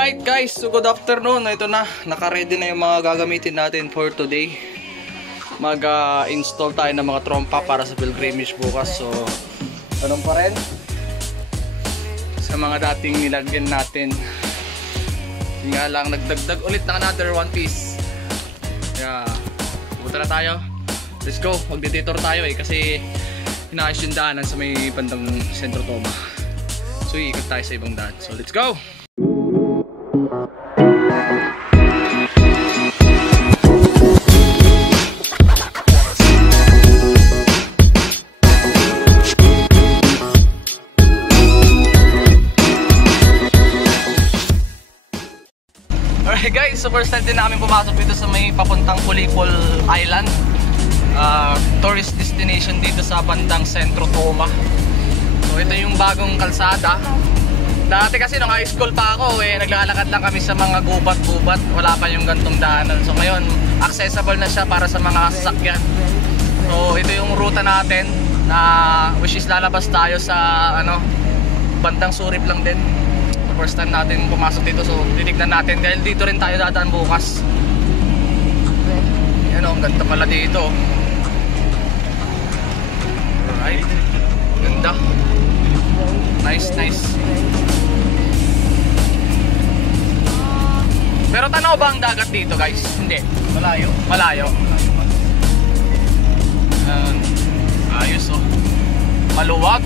Alright guys, so good afternoon. Ito na, naka-ready na yung mga gagamitin natin for today. Mag-install tayo ng mga trompa para sa pilgrimage bukas. So, tanong pa rin sa mga dating nilagyan natin. Hindi nga lang, nagdagdag ulit ng another one piece. Kaya, pupunta na tayo. Let's go, magdetour tayo kasi inaayos yung daanan sa may bandang Centro Toma. So, iikot tayo sa ibang daan. So, let's go! Alright guys, so first time din namin pumasok dito sa may papuntang Pulipol Island. Tourist destination dito sa bandang Centro Toma. So ito yung bagong kalsada. Dati kasi nung high school pa ako naglalakad lang kami sa mga gubat-gubat. Wala pa yung gantong daanan. So ngayon, accessible na siya para sa mga sasakyan. So ito yung ruta natin na which is lalabas tayo sa bandang Surip lang din. So first time natin pumasok dito, so titignan natin dahil dito rin tayo dadaan bukas. Yan ang ganda pala dito. Alright, ganda. Nice. Pero tanaw ba ang dagat dito guys? Hindi. Malayo. Ayos oh. Maluwag.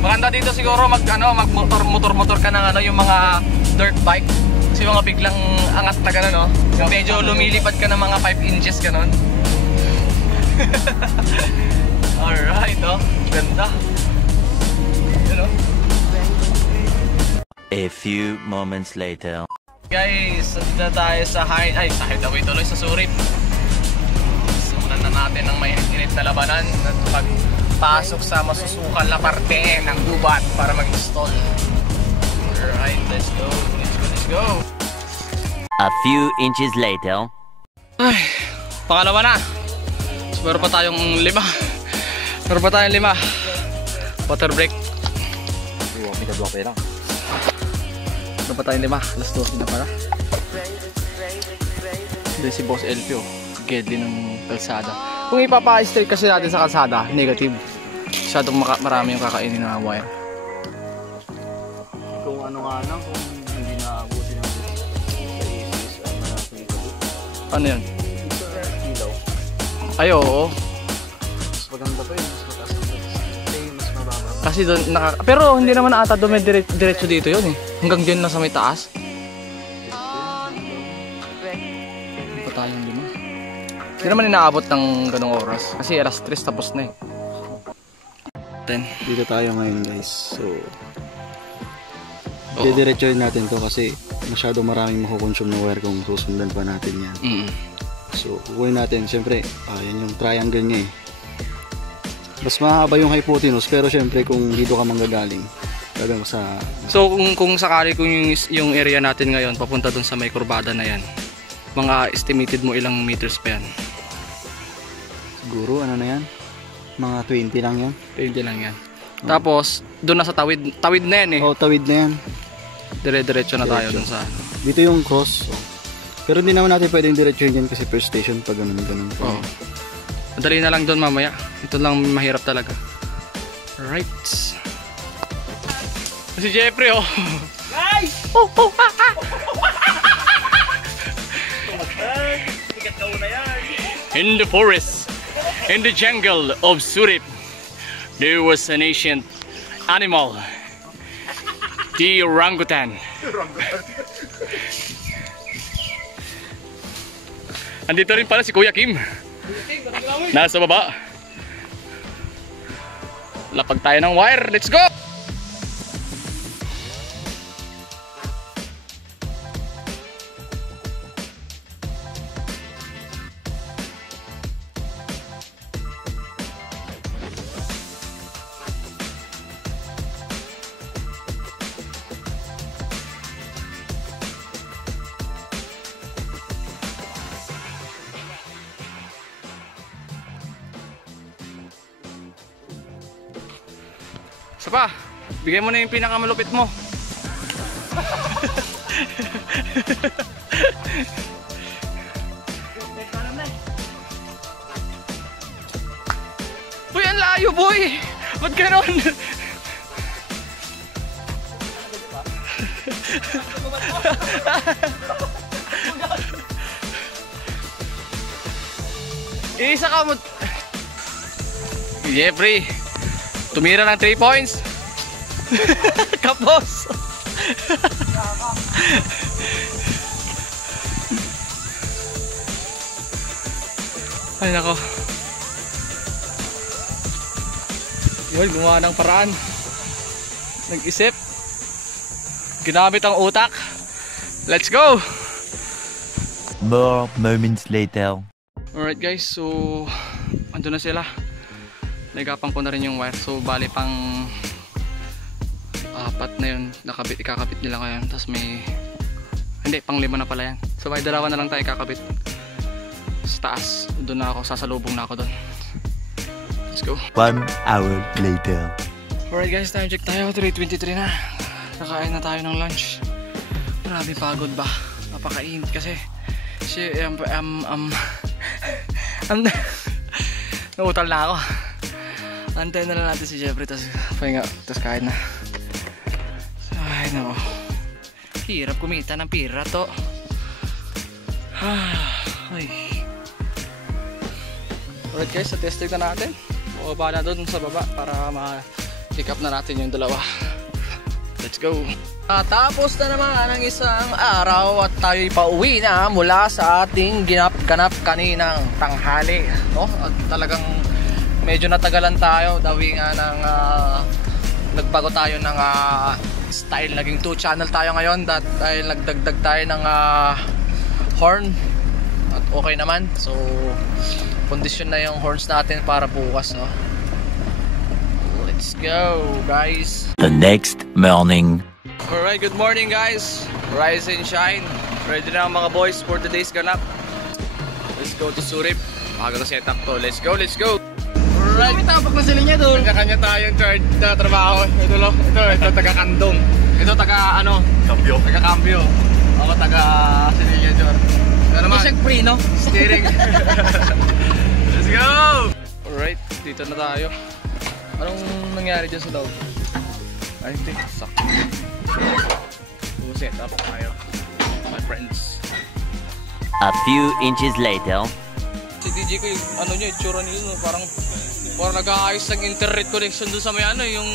Maganda dito siguro mag-motor ka ng yung mga dirt bike. Kasi mga biglang angat na gano'n no? Yung medyo lumilipad ka ng mga 5 inches gano'n. Alright oh. Ganda. Yun oh. A few moments later. Guys, nandito tayo sa hideaway tuloy sa Surip. Simulan na natin ang mainit-init na labanan at pagpasok sa masusukal na parte ng gubat para mag-install. Alright, let's go. A few inches later. Ay, pangalawa na. So, meron pa tayong 5. Water break. Meron pa tayong 5. Alas 12 na pala. Doon si Boss Elpio. Gedli ng kalsada. Kung ipapa-straight kasi natin sa kalsada, negative. Masyadong marami yung kakainin na wire. Kung ano nga lang, kung hindi naabuti ng ano yan? Ilaw. Ay oo. Mas maganda pa yun, mas mataas ang mas mababa. Kasi doon pero hindi naman ata doon may diretso dito yun eh. Hanggang dyan na sa may taas. Hindi pa tayong 5. Hindi naman inaabot ng ganong oras. Kasi alas 3 tapos na eh. 10. Dito tayo ngayon guys. So didiretsohin natin to kasi masyado maraming makukonsume ng wire kung susundan pa natin yan. So kukunin natin, siyempre yan yung triangle niya eh. Mas mahaba yung hypotenuse pero siyempre kung dito ka manggagaling talagang sa... So kung sakali kung yung area natin ngayon papunta dun sa may kurbada na yan, mga estimated mo ilang meters pa yan? Siguro ano na yan? Mga 20 lang yan. 20 lang yan. Tapos doon na sa tawid na yan eh. Oo, tawid na yan. Dire-diretso na tayo dun sa... Dito yung cross. Pero hindi naman natin pwedeng diretsohin yan kasi first station pag ganun. Oo. Madali na lang doon mamaya. Ito lang mahirap talaga. Alright. Si Jeffrey oh. Guys! In the forest, in the jungle of Surip, there was an ancient animal. The orangutan. Andito rin pala si Kuya Kim. Nasa baba. Lapag tayo ng wire. Let's go! Isa pa, bigay mo na yung pinakamalupit mo. Uy, ang layo boy! Ba't ganon? Isa ka mo. Jeffrey, tumira ng 3 points. Kapos. Ay nako. Yun, gumawa ng paraan. Nag-isip. Ginamit ang utak. Let's go! More moments later. Alright guys, so ando na sila. Nagapang ko na rin yung wire. So bali pang 4 na yun. Ikakabit nila ngayon. Tapos may... Hindi, pang 5 na pala yan. So may 2 na lang tayo ikakabit sa taas. Doon na ako, sasalubong na ako doon. Let's go. 1 hour later. Alright guys, time check tayo. 3:23 na. Nakain na tayo ng lunch. Grabe pagod ba? Napakainit kasi. Nautal na ako. Antayin na lang natin si Jeffrey. Tapos pahinga. Tapos kain na. Ay nako. Hirap kumita ng pira to. Ay. Alright guys, sa testing na natin. Baba na doon sa baba para ma-pick up na natin yung dalawa. Let's go. Tapos na naman ang isang araw at tayo'y pauwi na mula sa ating ganap kaninang tanghali, no? At talagang medyo natagalan tayo dahil nga ng nagbago tayo ng style. Naging 2 channel tayo ngayon dahil nagdagdag tayo ng horn at okay naman. So kondisyon na yung horns natin para bukas, no? Let's go guys. The next morning. Alright, good morning guys. Rise and shine. Ready na mga boys for today's ganap. Let's go to Surip. Maga na setup to. Let's go, let's go. Alright. May tapak na sila niya doon. Kanya-kanya tayong charge na trabaho. Ito taga-kandong. Ito taga-ano? Kambyo. Taga-kambyo. Ako taga-silinya dyan. Ano naman? Isang free, no? Steering. Let's go! Alright, dito na tayo. Anong nangyari dyan sa loob? Ay, hindi. Sakto. So, set up tayo. My friends. A few inches later. Si DJ ko yung ano nyo, itsura nila, no? Parang nag-aayos ng internet connection doon sa may ano, yung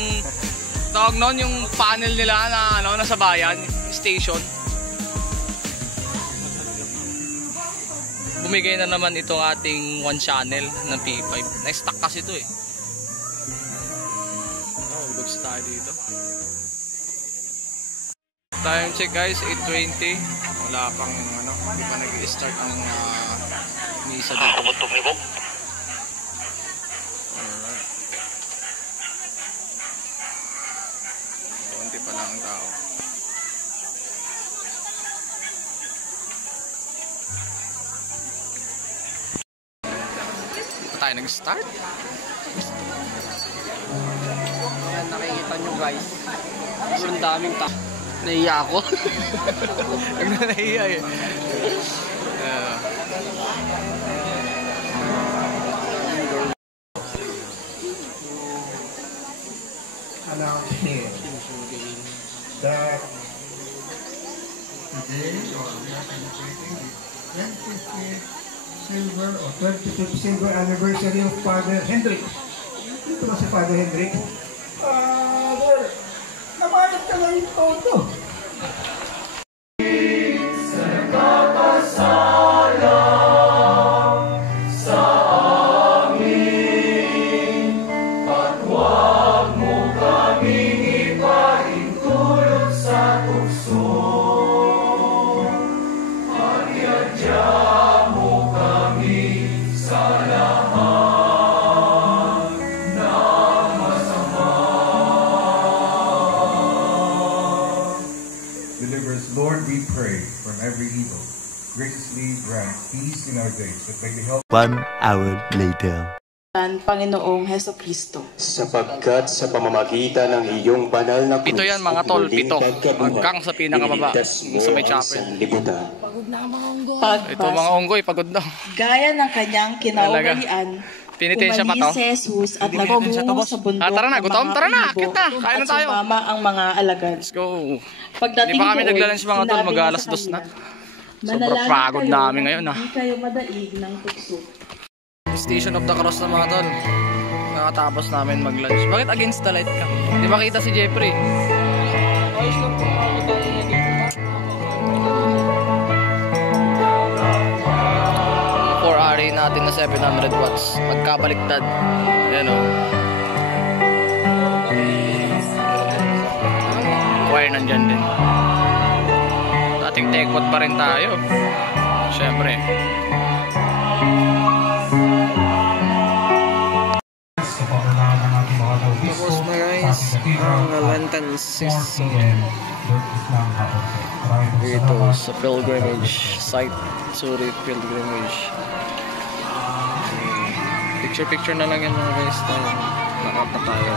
tawag noon, yung panel nila na ano, nasa bayan, station. Bumigay na naman itong ating 1 channel ng P5. Na-stuck kasi ito eh. Looks tayo dito. Time check guys, 8:20. Wala pang ano, hindi pa nag-i-start ang misa dito. Alright. Konti pa lang ang tao. Hindi pa tayo nag-start. Yan, nakikita nyo guys. Sobrang daming nahiya ako. Nahiya eh. Announcing that today we are celebrating the 25th silver anniversary of Father Hendrik. Ito ba si Father Hendrik? Father, namanap ka lang yung photo. Lord, we pray from every evil. Graciously grant peace in our days that may be helped. 1 hour later. Panginoong Heso Kristo. Sapagkat sa pamamagitan ng iyong banal na krus, Pito yan mga tol, pito. Hanggang sa pinakababa, sa may chapel. Ito mga unggoy, pagod na. Gaya ng kanyang kinaugalian, Tinitensya pa to. umalis si Jesus at nagtungo sa bundok. Tara na, gutom, tara na, akit na. Kain na at tayo. sumama ang mga alagad. Let's go. Pagdating Hindi pa kami doon, naglalunch mga tol, sinabi niya mag-alas sa 2 na. kanila, Sobrang "Manalangin pagod kayo namin na ngayon, Hindi kayo madaig ng tukso." Station of the Cross na mga tol. Nakatapos namin mag-lunch. Bakit against the light ka? Hindi makita si Jeffrey. For array natin na 700 watts. Magkabaliktad. Ayan o. Wire nandyan din. Dating tekot pa rin tayo. Siyempre. Tapos na guys, ang Lenten season dito sa pilgrimage site, Surit Pilgrimage. Picture na lang yan mga guys, nakap na tayo.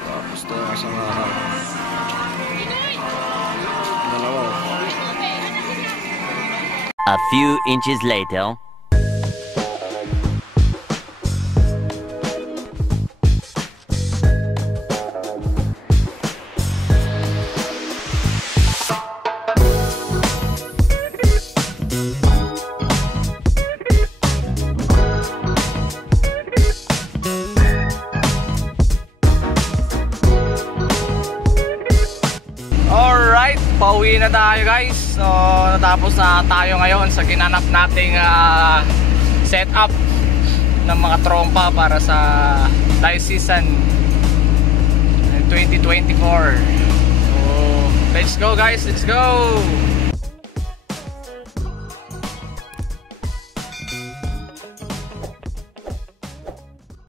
Tapos ito yung isang araw. Dalawa. A few inches later. Alright, pauwi na tayo guys. So, natapos na tayo ngayon sa ginanap nating setup ng mga trompa para sa live season 2024. So, let's go guys, let's go!